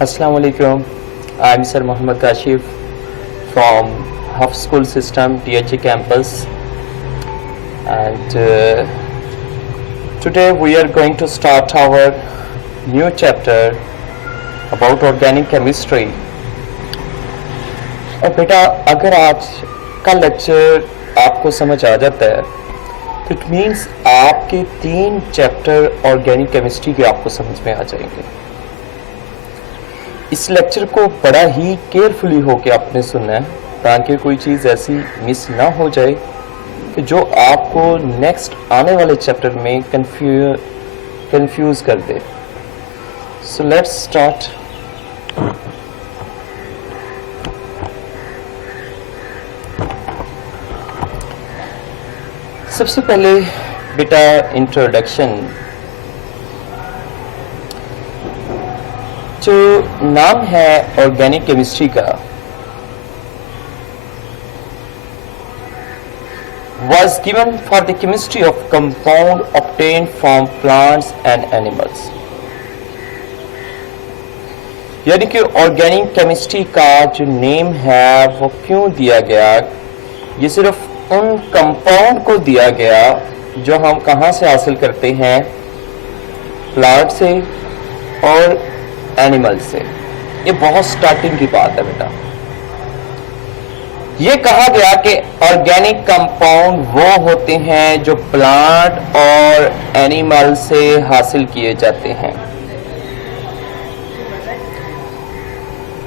Assalamu alaikum. I'm Sir Muhammad Kashif from Huff School System DHA campus, and today we are going to start our new chapter about organic chemistry. और बेटा अगर आज का lecture आपको समझ आ जाता है तो इट मीन्स आपके 3 चैप्टर ऑर्गेनिक केमिस्ट्री के आपको समझ में आ जाएंगे। इस लेक्चर को बड़ा ही केयरफुली होकर आपने सुनना है ताकि कोई चीज़ ऐसी मिस ना हो जाए कि जो आपको नेक्स्ट आने वाले चैप्टर में कंफ्यूज कर दे। So let's start. सबसे पहले बेटा इंट्रोडक्शन। जो नाम है ऑर्गेनिक केमिस्ट्री का was given for the chemistry of compound obtained from plants and animals। यानी कि ऑर्गेनिक केमिस्ट्री का जो नेम है वो क्यों दिया गया, ये सिर्फ उन कंपाउंड को दिया गया जो हम कहाँ से हासिल करते हैं, प्लांट से और एनिमल से। ये बहुत स्टार्टिंग की बात है बेटा। ये कहा गया कि ऑर्गेनिक कंपाउंड वो होते हैं जो प्लांट और एनिमल से हासिल किए जाते हैं।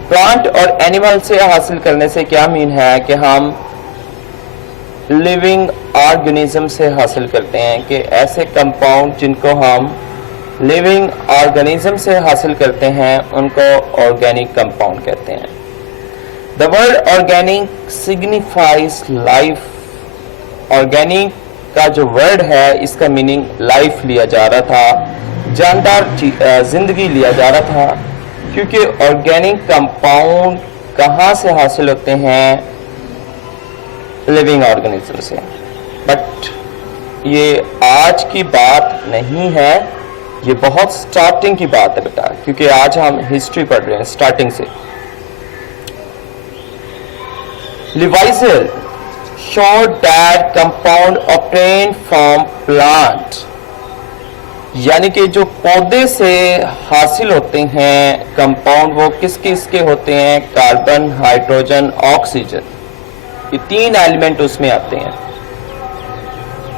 प्लांट और एनिमल से हासिल करने से क्या मीन है कि हम लिविंग ऑर्गेनिज्म से हासिल करते हैं, कि ऐसे कंपाउंड जिनको हम लिविंग ऑर्गेनिज्म से हासिल करते हैं उनको ऑर्गेनिक कंपाउंड कहते हैं। The word organic signifies life. Organic का जो वर्ड है इसका मीनिंग लाइफ लिया जा रहा था, जानदार जिंदगी लिया जा रहा था, क्योंकि ऑर्गेनिक कंपाउंड कहाँ से हासिल होते हैं, लिविंग ऑर्गेनिज्म से। बट ये आज की बात नहीं है, ये बहुत स्टार्टिंग की बात है बेटा, क्योंकि आज हम हिस्ट्री पढ़ रहे हैं स्टार्टिंग से। लिवाइजर showed that compound obtained from plant, यानी कि जो पौधे से हासिल होते हैं कंपाउंड वो किस किस के होते हैं, कार्बन, हाइड्रोजन, ऑक्सीजन, ये 3 एलिमेंट उसमें आते हैं।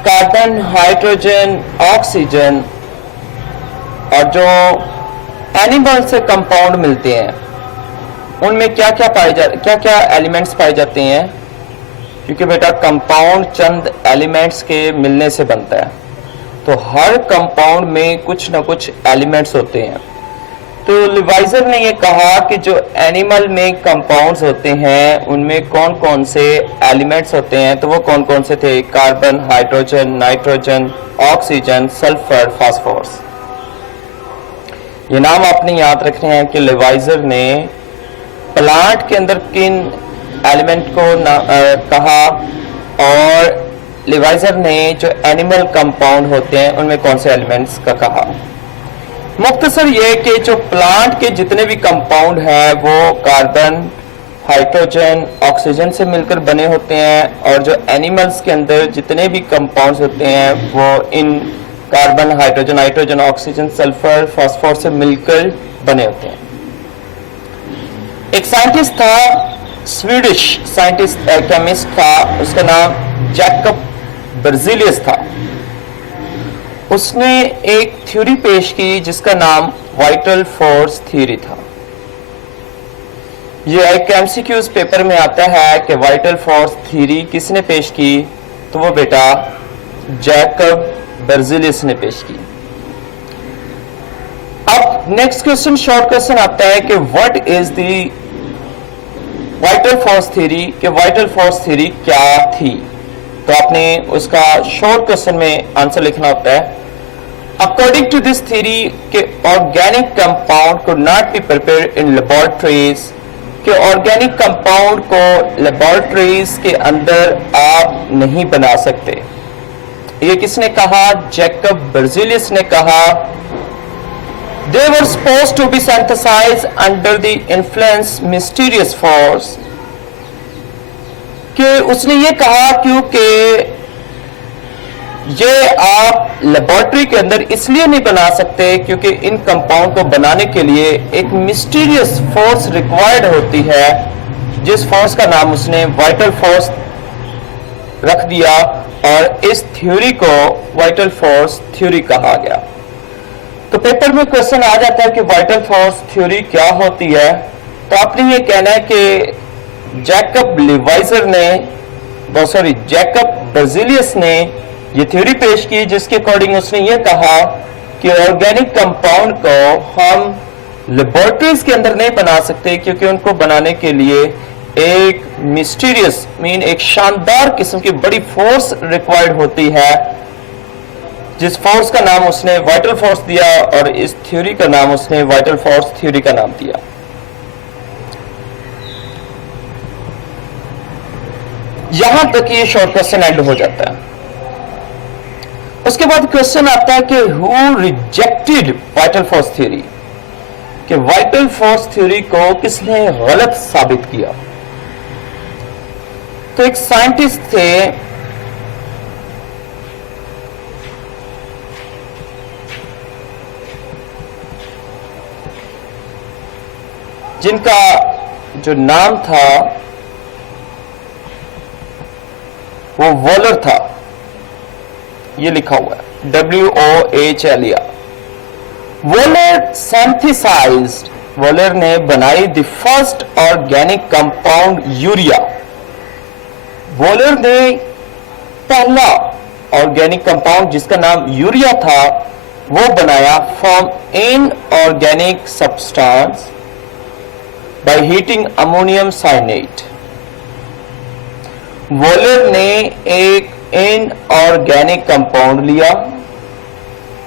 कार्बन, हाइड्रोजन, ऑक्सीजन, और जो एनिमल से कंपाउंड मिलते हैं उनमें क्या क्या एलिमेंट्स पाए जाते हैं, क्योंकि बेटा कंपाउंड चंद एलिमेंट्स के मिलने से बनता है, तो हर कंपाउंड में कुछ ना कुछ एलिमेंट्स होते हैं। तो लिवाइजर ने ये कहा कि जो एनिमल में कंपाउंड्स होते हैं उनमें कौन कौन से एलिमेंट्स होते हैं, तो वो कौन कौन से थे, carbon, hydrogen, nitrogen, oxygen, sulphur, phosphorus. ये नाम आपने याद रखने हैं कि लिवाइजर ने प्लांट के अंदर किन एलिमेंट को कहा, और लिवाइजर ने जो एनिमल कंपाउंड होते हैं उनमें कौन से एलिमेंट्स का कहा। मुख्तसर ये कि जो प्लांट के जितने भी कंपाउंड हैं वो कार्बन, हाइड्रोजन, ऑक्सीजन से मिलकर बने होते हैं, और जो एनिमल्स के अंदर जितने भी कंपाउंड्स होते हैं वो इन carbon, hydrogen, nitrogen, oxygen, sulphur, phosphor से मिलकर बने होते हैं। एक साइंटिस्ट था, स्वीडिश साइंटिस्ट केमिस्ट था, उसका नाम जैकब बर्जीलियस था। उसने एक थ्योरी पेश की जिसका नाम वाइटल फोर्स थ्योरी था। यह एक एमसीक्यूज पेपर में आता है कि वाइटल फोर्स थ्योरी किसने पेश की, तो वो बेटा जैकब बर्जीलियस ने पेश की। अब नेक्स्ट क्वेश्चन, शॉर्ट क्वेश्चन आता है कि what is the vital force theory, कि वाइटल फोर्स थ्योरी क्या थी। तो आपने उसका शॉर्ट क्वेश्चन में आंसर लिखना होता है, अकॉर्डिंग टू दिस थ्योरी कि organic compound could not be prepared in laboratories, कि ऑर्गेनिक कंपाउंड को लेबोरेटरीज के अंदर आप नहीं बना सकते। ये किसने कहा, जैकब बर्जीलियस ने कहा। They were supposed to be synthesized under the influence mysterious force. कि उसने ये कहा क्योंकि ये आप लेबोरेटरी के अंदर इसलिए नहीं बना सकते क्योंकि इन कंपाउंड को बनाने के लिए एक मिस्टीरियस फोर्स रिक्वायर्ड होती है, जिस फोर्स का नाम उसने वाइटल फोर्स रख दिया और इस थ्योरी को वाइटल फोर्स थ्योरी कहा गया। तो पेपर में क्वेश्चन आ जाता है कि वाइटल फोर्स थ्योरी क्या होती है। तो आपने ये कहना है कि जैकब बर्ज़िलियस ने ये थ्योरी पेश की जिसके अकॉर्डिंग उसने ये कहा कि ऑर्गेनिक कंपाउंड को हम लेबोरेटरीज के अंदर नहीं बना सकते क्योंकि उनको बनाने के लिए एक मिस्टीरियस एक शानदार किस्म की बड़ी फोर्स रिक्वायर्ड होती है, जिस फोर्स का नाम उसने वाइटल फोर्स दिया और इस थ्योरी का नाम उसने वाइटल फोर्स थ्योरी का नाम दिया। यहां तक ये शॉर्ट क्वेश्चन एंड हो जाता है। उसके बाद क्वेश्चन आता है कि who rejected vital force theory, कि वाइटल फोर्स थ्योरी को किसने गलत साबित किया। तो एक साइंटिस्ट थे जिनका जो नाम था वो वॉलर था, ये लिखा हुआ है WOHL। वॉलर ने बनाई the first organic compound urea. Waller ने पहला ऑर्गेनिक कंपाउंड जिसका नाम यूरिया था वो बनाया from inorganic substance by heating ammonium cyanate. Wohler ने एक इनऑर्गेनिक कंपाउंड लिया,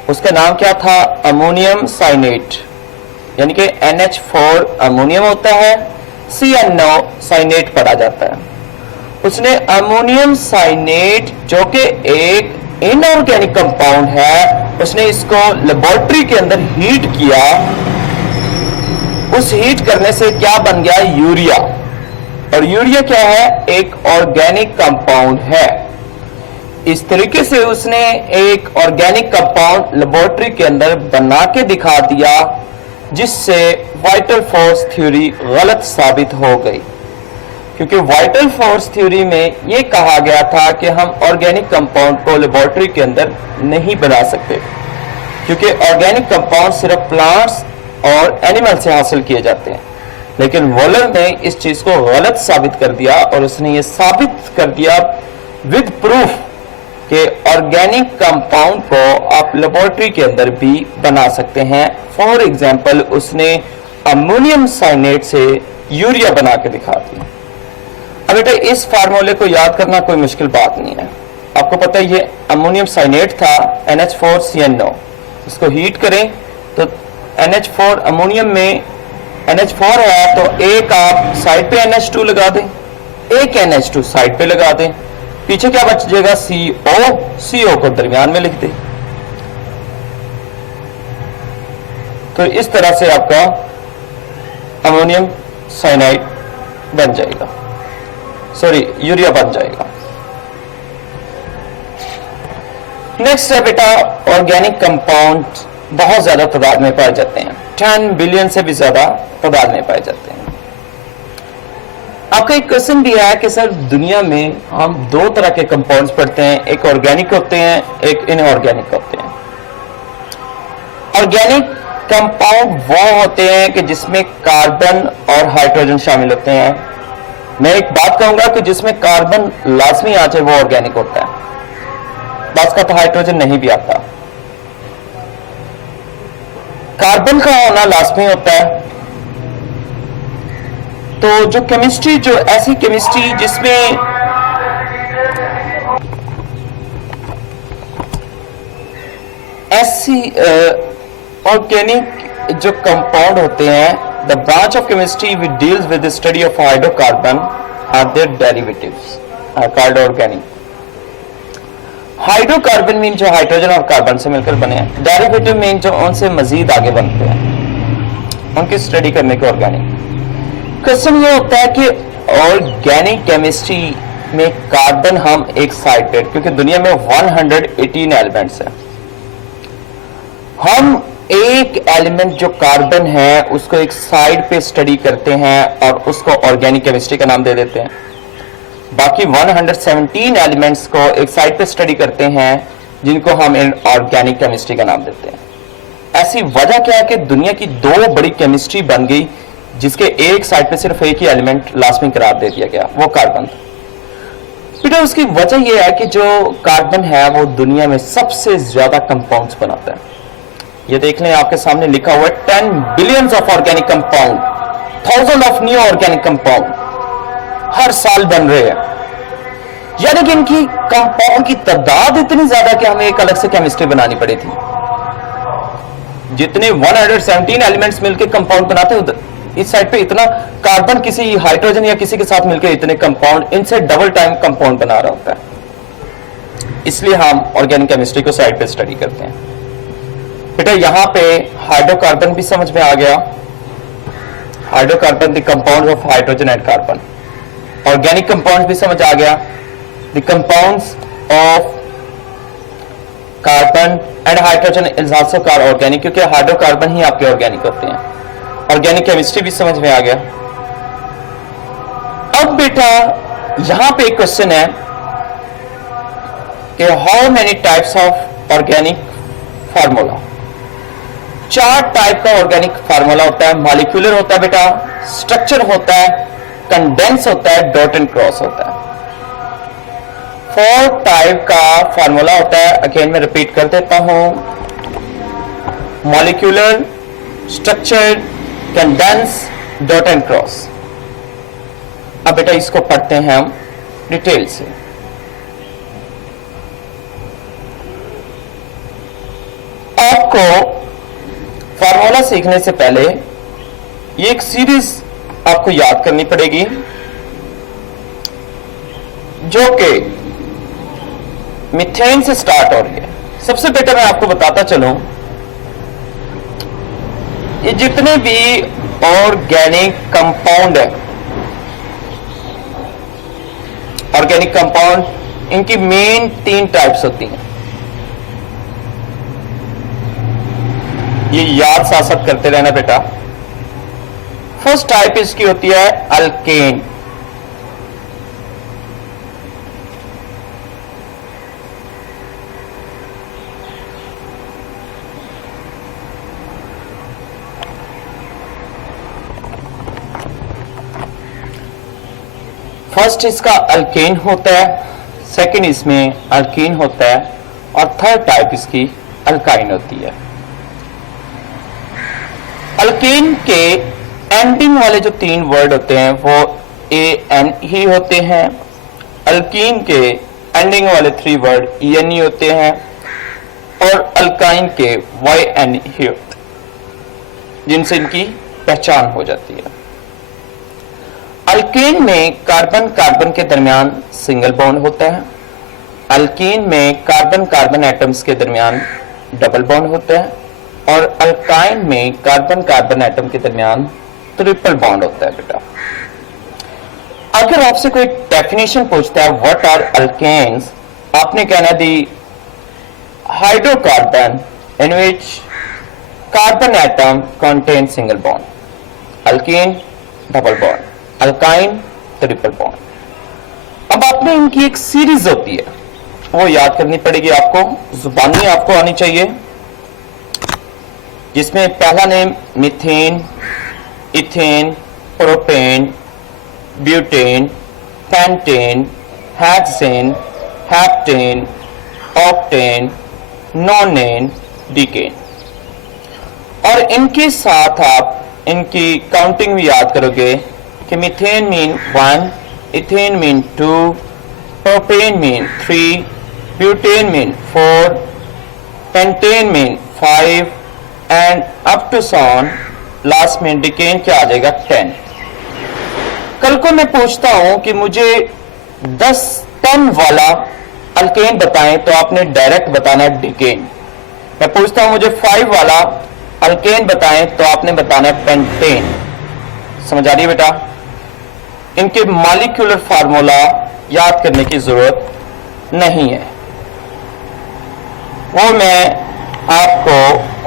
उसका नाम क्या था, अमोनियम साइनेट, यानी कि NH4 अमोनियम होता है, CnO साइनेट पढ़ा जाता है। उसने अमोनियम साइनेट जो कि एक इनऑर्गेनिक कंपाउंड है, उसने इसको लेबोरेटरी के अंदर हीट किया। उस हीट करने से क्या बन गया, यूरिया। और यूरिया क्या है, एक ऑर्गेनिक कंपाउंड है। इस तरीके से उसने एक ऑर्गेनिक कंपाउंड लेबोरेटरी के अंदर बना के दिखा दिया, जिससे वाइटल फोर्स थ्योरी गलत साबित हो गई। क्योंकि वाइटल फोर्स थ्योरी में यह कहा गया था कि हम ऑर्गेनिक कंपाउंड को लेबोरेटरी के अंदर नहीं बना सकते, क्योंकि ऑर्गेनिक कंपाउंड सिर्फ प्लांट्स और एनिमल से हासिल किए जाते हैं। लेकिन वॉलर ने इस चीज को गलत साबित कर दिया और उसने ये साबित कर दिया विद प्रूफ कि ऑर्गेनिक कंपाउंड को आप लेबोरेटरी के अंदर भी बना सकते हैं। फॉर एग्जांपल उसने अमोनियम साइनेट से यूरिया बना के दिखा दिया। अब बेटा इस फार्मूले को याद करना कोई मुश्किल बात नहीं है। आपको पता है ये अमोनियम साइनेट था NH4CnO। इसको हीट करें तो NH4 अमोनियम में NH4 है तो एक आप साइड पे NH2 लगा दें, एक NH2 साइड पे लगा दें, पीछे क्या बच जाएगा, CO को दरमियान में लिख दें। तो इस तरह से आपका अमोनियम साइनाइड बन जाएगा, यूरिया बन जाएगा। नेक्स्ट है बेटा ऑर्गेनिक कंपाउंड बहुत ज्यादा तादाद में पाए जाते हैं, 10 बिलियन से भी ज्यादा तादाद में पाए जाते हैं। आपका एक क्वेश्चन भी है कि सर दुनिया में हम दो तरह के कंपाउंड्स पढ़ते हैं, एक ऑर्गेनिक होते हैं, एक इनऑर्गेनिक होते हैं। ऑर्गेनिक कंपाउंड वो होते हैं कि जिसमें कार्बन और हाइड्रोजन शामिल होते हैं। मैं एक बात कहूंगा कि जिसमें कार्बन लाजमी आ जाए वो ऑर्गेनिक होता है, बस का तो हाइड्रोजन नहीं भी आता। कार्बन का होना लाजमी होता है। तो जो केमिस्ट्री, जो ऐसी केमिस्ट्री जिसमें ऐसी ऑर्गेनिक जो कंपाउंड होते हैं, the branch of chemistry which deals with the study of hydrocarbon are their derivatives are called organic. Hydrocarbon mean जो हाइड्रोजन और कार्बन से मिलकर बने हैं, डेरिवेटिव मीन जो उनसे मजीद आगे बनते हैं, उनकी स्टडी करने के ऑर्गेनिक। क्वेश्चन ये होता है कि ऑर्गेनिक केमिस्ट्री में कार्बन हम एक साइड पे, क्योंकि दुनिया में 118 एलिमेंट्स हैं, हम एक एलिमेंट जो कार्बन है उसको एक साइड पे स्टडी करते हैं और उसको ऑर्गेनिक केमिस्ट्री का नाम दे देते हैं। बाकी 117 एलिमेंट्स को एक साइड पे स्टडी करते हैं जिनको हम ऑर्गेनिक केमिस्ट्री का नाम देते हैं। ऐसी वजह क्या है कि दुनिया की दो बड़ी केमिस्ट्री बन गई जिसके एक साइड पे सिर्फ एक ही एलिमेंट लास्ट में करार दे दिया गया, वो कार्बन था। बेटा उसकी वजह यह है कि जो कार्बन है वो दुनिया में सबसे ज्यादा कंपाउंड्स बनाता है। ये देख लें, आपके सामने लिखा हुआ है 10 billions of organic compound, 1000 of new organic compound हर साल बन रहे हैं। यानी कि इनकी कंपाउंड की तादाद इतनी ज्यादा कि हमें एक अलग से केमिस्ट्री बनानी पड़ी थी। जितने 117 एलिमेंट्स मिलकर कंपाउंड बनाते हैं, इस साइड पे इतना कार्बन किसी हाइड्रोजन या किसी के साथ मिलकर इतने कंपाउंड, इनसे डबल टाइम कंपाउंड बना रहा होता है। इसलिए हम ऑर्गेनिक केमिस्ट्री को साइड पे स्टडी करते हैं। बेटा यहां पे हाइड्रोकार्बन भी समझ में आ गया, hydrocarbon the compound of hydrogen and carbon. Organic compound भी समझ आ गया, the compounds of carbon and hydrogen is also called organic, क्योंकि हाइड्रोकार्बन ही आपके ऑर्गेनिक होते हैं। ऑर्गेनिक केमिस्ट्री भी समझ में आ गया। अब बेटा यहां पे एक क्वेश्चन है कि how many types of organic formula. 4 type का ऑर्गेनिक फार्मूला होता है। मॉलिक्यूलर होता है बेटा, स्ट्रक्चर होता है, कंडेंस होता है, डॉट एंड क्रॉस होता है। 4 टाइप का फार्मूला होता है। अगेन मैं रिपीट कर देता हूं, molecular, structure, condense, dot and cross. अब बेटा इसको पढ़ते हैं हम डिटेल से। आपको फार्मूला सीखने से पहले ये एक सीरीज आपको याद करनी पड़ेगी जो कि मीथेन से स्टार्ट हो रही है। सबसे बेटर मैं आपको बताता चलूं, ये जितने भी ऑर्गेनिक कंपाउंड है, ऑर्गेनिक कंपाउंड, इनकी मेन 3 टाइप्स होती हैं। ये याद साथ साथ करते रहना बेटा। फर्स्ट टाइप इसकी होती है अल्केन। फर्स्ट इसका अल्केन होता है, सेकंड इसमें अल्कीन होता है और थर्ड टाइप इसकी अल्काइन होती है। अल्केन के एंडिंग वाले जो 3 वर्ड होते हैं वो AN ही होते हैं। अल्कीन के एंडिंग वाले 3 वर्ड EN होते हैं और अल्काइन के YN ही होते हैं, जिनसे इनकी पहचान हो जाती है। अल्केन में कार्बन कार्बन के दरमियान सिंगल बॉन्ड होता है। अल्कीन में कार्बन कार्बन एटम्स के दरमियान डबल बॉन्ड होता है और अल्काइन में कार्बन कार्बन एटम के दरमियान ट्रिपल बॉन्ड होता है। बेटा अगर आपसे कोई डेफिनेशन पूछता है व्हाट आर अल्केन्स, आपने कहना the hydrocarbon in which carbon atom contain single bond, alkene double bond, alkyne triple bond. अब आपने इनकी एक सीरीज होती है वो याद करनी पड़ेगी आपको, जुबानी आपको आनी चाहिए, जिसमें पहला name methane, ethane, propane, butane, pentane, hexane, heptane, octane, नोनेन, decane. और इनके साथ आप इनकी काउंटिंग भी याद करोगे कि methane mean 1, ethane mean 2, propane mean 3, butane mean 4, pentane mean 5 and up to son last में डिकेन क्या आ जाएगा 10। कल को मैं पूछता हूं कि मुझे 10 वाला अल्केन बताएं तो आपने डायरेक्ट बताना है डिकेन। मैं पूछता हूं मुझे 5 वाला अल्केन बताएं तो आपने बताना है पेंटेन। समझ आ रही है बेटा? इनके मॉलिक्यूलर फार्मूला याद करने की जरूरत नहीं है, वो मैं आपको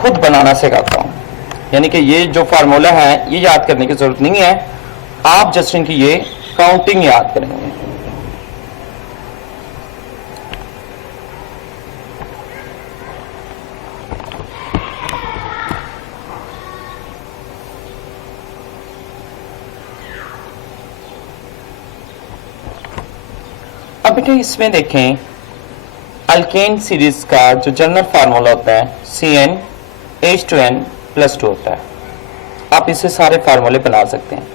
खुद बनाना सिखाता हूं। यानी कि ये जो फार्मूला है ये याद करने की जरूरत नहीं है, आप जस्ट इनकी ये काउंटिंग याद करेंगे। अब बेटे इसमें देखें, अल्केन सीरीज का जो जनरल फार्मूला होता है CnH2n+2 होता है। आप इससे सारे फार्मूले बना सकते हैं।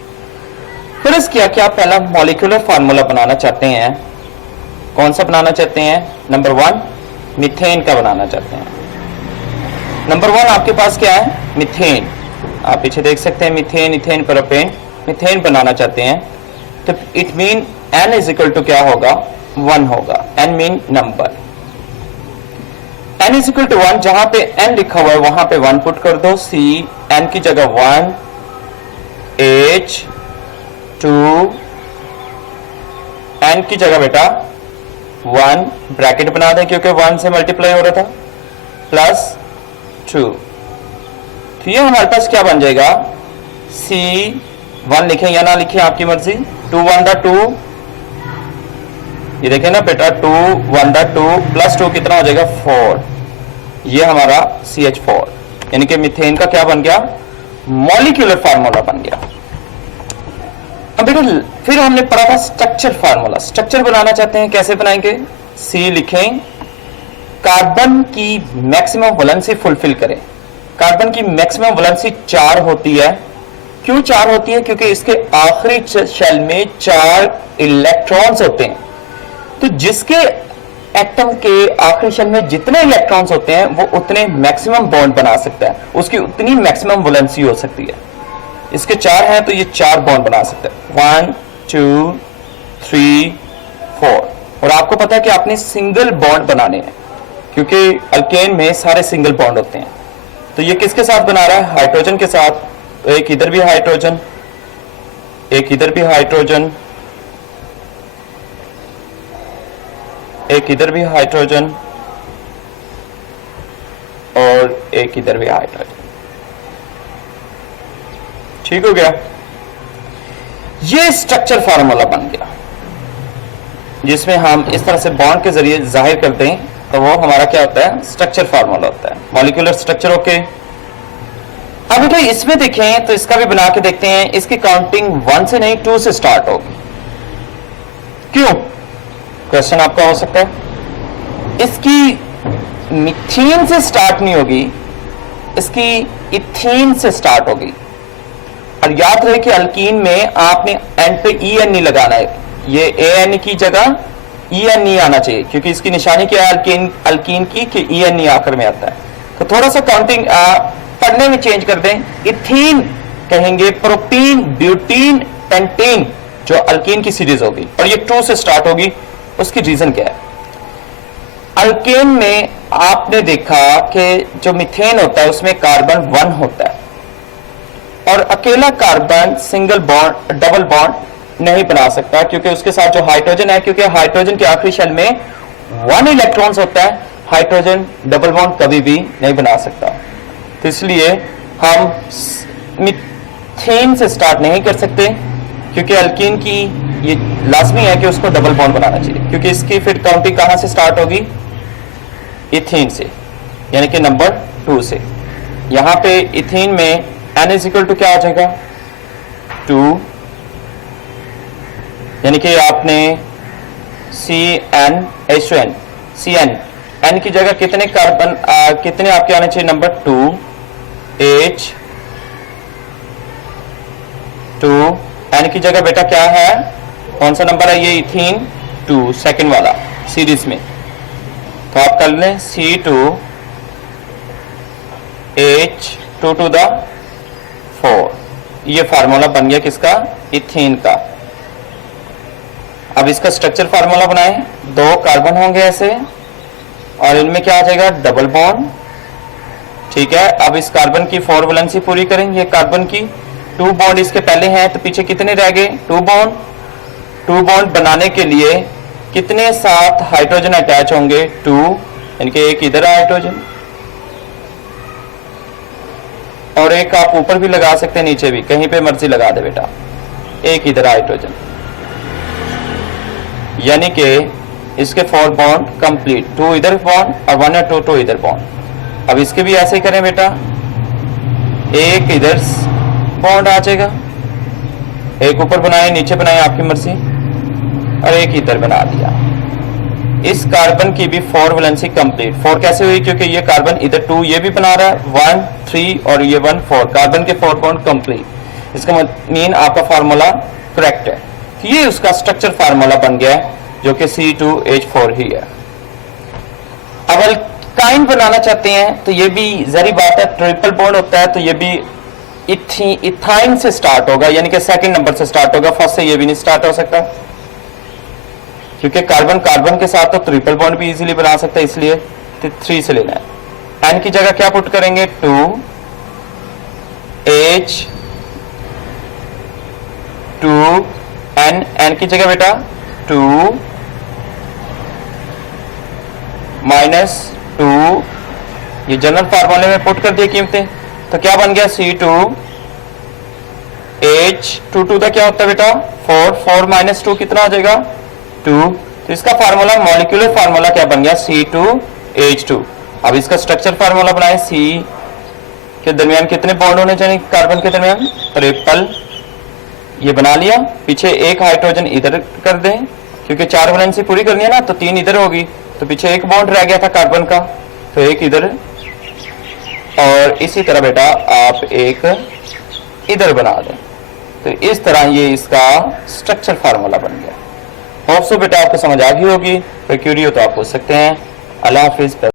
फिर इसके क्या आप पहला मॉलिक्यूलर फार्मूला बनाना चाहते हैं। कौन सा बनाना चाहते हैं? नंबर 1 मीथेन का बनाना चाहते हैं। नंबर 1 आपके पास क्या है? मीथेन। आप पीछे देख सकते हैं मीथेन, इथेन, प्रोपेन। मीथेन बनाना चाहते हैं तो it mean n is equal to क्या होगा? 1 होगा। n mean number. n is equal to 1, जहां पे n लिखा हुआ है वहां पे 1 पुट कर दो। C n की जगह 1, H 2, n की जगह बेटा 1 ब्रैकेट बना दें क्योंकि 1 से मल्टीप्लाई हो रहा था, प्लस 2। तो ये हमारे पास क्या बन जाएगा? C 1 लिखें या ना लिखें आपकी मर्जी। 2 1 दा 2, ये देखें ना बेटा, 2 1 दा 2 प्लस 2 कितना हो जाएगा? 4। ये हमारा CH4 यानी कि मीथेन का क्या बन गया? मॉलिक्यूलर फार्मूला बन गया। अब बेटा फिर हमने पढ़ा था स्ट्रक्चर फार्मूला। स्ट्रक्चर बनाना चाहते हैं, कैसे बनाएंगे? C लिखें, कार्बन की मैक्सिमम वैलेंसी फुलफिल करें। कार्बन की मैक्सिमम वैलेंसी 4 होती है। क्यों 4 होती है? क्योंकि इसके आखिरी शेल में 4 इलेक्ट्रॉन्स होते हैं। तो जिसके एटम के आखिरी शेल में जितने इलेक्ट्रॉन्स होते हैं वो उतने मैक्सिमम बॉन्ड बना सकता है, उसकी उतनी मैक्सिमम वैलेंसी हो सकती है। इसके 4 हैं तो ये 4 बॉन्ड बना सकता है। 1 2 3 4। और आपको पता है कि आपने सिंगल बॉन्ड बनाने हैं क्योंकि अल्केन में सारे सिंगल बॉन्ड होते हैं। तो ये किसके साथ बना रहा है? हाइड्रोजन के साथ। तो एक इधर भी हाइड्रोजन, एक इधर भी हाइड्रोजन, एक इधर भी हाइड्रोजन और एक इधर भी हाइड्रोजन। ठीक हो गया? ये स्ट्रक्चर फार्मूला बन गया जिसमें हम इस तरह से बॉन्ड के जरिए जाहिर करते हैं, तो वो हमारा क्या होता है? स्ट्रक्चर फार्मूला होता है, मॉलिक्यूलर स्ट्रक्चर। ओके, अब बेटा इसमें देखें तो इसका भी बना के देखते हैं। इसकी काउंटिंग 1 से नहीं 2 से स्टार्ट होगी। क्यों? क्वेश्चन आपका हो सकता है। इसकी मीथेन से स्टार्ट नहीं होगी, इसकी इथेन से स्टार्ट होगी। और याद रहे कि अल्कीन में आपने एंड पे EN नहीं लगाना है, ये AN की जगह EN नहीं आना चाहिए क्योंकि इसकी निशानी क्या है अल्कीन की कि EN नहीं आकर में आता है। तो थोड़ा सा काउंटिंग पढ़ने में चेंज कर दें। इथीन कहेंगे, प्रोपीन, ब्यूटीन, पेंटेन जो अल्कीन की सीरीज होगी और ये 2 से स्टार्ट होगी। उसकी रीजन क्या है? अल्केन में आपने देखा कि जो मीथेन होता है उसमें कार्बन 1 होता है और अकेला carbon single bond double bond नहीं बना सकता क्योंकि उसके साथ जो हाइड्रोजन है, क्योंकि हाइड्रोजन के आखिरी शेल में 1 इलेक्ट्रॉन्स होता है, हाइड्रोजन डबल बॉन्ड कभी भी नहीं बना सकता। तो इसलिए हम मीथेन से स्टार्ट नहीं कर सकते क्योंकि अल्कीन की ये लाजमी है कि उसको डबल बॉन्ड बनाना चाहिए, क्योंकि इसकी फिर काउंटिंग कहां से स्टार्ट होगी? इथीन से, यानी कि नंबर 2 से। यहां पे इथीन में n इज इक्वल टू क्या हो जाएगा? 2, यानी कि आपने CnH2n, Cn, n की जगह कितने कार्बन कितने आपके आने चाहिए? नंबर 2, H 2, n की जगह बेटा क्या है? कौन सा नंबर है ये? इथीन 2, सेकंड वाला सीरीज में। तो आप कर लें C2 H2 to the 4। ये फार्मूला बन गया किसका? इथीन का। अब इसका स्ट्रक्चर फार्मूला बनाएं। 2 कार्बन होंगे ऐसे और इनमें क्या आ जाएगा, डबल बॉन्ड। ठीक है, अब इस कार्बन की 4 वैलेंसी पूरी करें। ये कार्बन की 2 बॉन्ड इसके पहले हैं, तो पीछे कितने रह गए, 2 बॉन्ड। 2 बॉन्ड बनाने के लिए कितने साथ हाइड्रोजन अटैच होंगे, 2, यानी कि एक इधर हाइड्रोजन और एक आप ऊपर भी लगा सकते हैं, नीचे भी, कहीं पे मर्जी लगा दे बेटा, एक इधर हाइड्रोजन, यानी कि इसके 4 बॉन्ड कंप्लीट। 2 इधर बॉन्ड और 1 या 2 इधर बॉन्ड। अब इसके भी ऐसे ही करें बेटा, एक इधर बॉन्ड आ जाएगा, एक ऊपर बनाए नीचे बनाए आपकी मर्जी, और एक इधर बना दिया। इस कार्बन की भी 4 वैलेंसी कंप्लीट। 4 कैसे हुई, क्योंकि ये कार्बन इधर 2 ये भी बना रहा है, 1 3 और ये 1 4, कार्बन के 4 बॉन्ड कंप्लीट। इसका मीन आपका फार्मूला करेक्ट है। ये उसका स्ट्रक्चर फार्मूला बन गया है, जो कि C2H4 ही है। अब अल्काइन बनाना चाहते हैं तो ये भी जरी बात है, ट्रिपल बॉन्ड होता है तो ये भी इथाइन से स्टार्ट होगा, यानी कि सेकंड नंबर से स्टार्ट होगा, फर्स्ट से ये भी नहीं स्टार्ट हो सकता, क्योंकि कार्बन कार्बन के साथ तो ट्रिपल बॉन्ड भी इजीली बना सकता है, इसलिए 3 से लेना है। एन की जगह क्या पुट करेंगे, 2 H 2 N, N की जगह बेटा 2 -2, ये जनरल फार्मूले में पुट कर दिए कीमतें, तो क्या बन गया, C2 H 2 का क्या होता है बेटा, 4 -2 कितना हो जाएगा, 2। तो इसका फार्मूला, मॉलिक्यूलर फार्मूला क्या बन गया, C2H2। अब इसका स्ट्रक्चर फार्मूला बनाए, C के दरमियान कितने बॉन्ड होने चाहिए कार्बन के दरमियान, ट्रिपल, ये बना लिया। पीछे एक हाइड्रोजन इधर कर दें, क्योंकि 4 वैलेंसी पूरी करनी है ना, तो 3 इधर होगी, तो पीछे एक बॉन्ड रह गया था कार्बन का, तो एक इधर, और इसी तरह बेटा आप एक इधर बना दें। तो इस तरह ये इसका स्ट्रक्चर फार्मूला बन गया। होप सो बेटा आपको समझ आ गई होगी, कोई क्यूरी हो तो आप पूछ सकते हैं। अल्लाह हाफिज।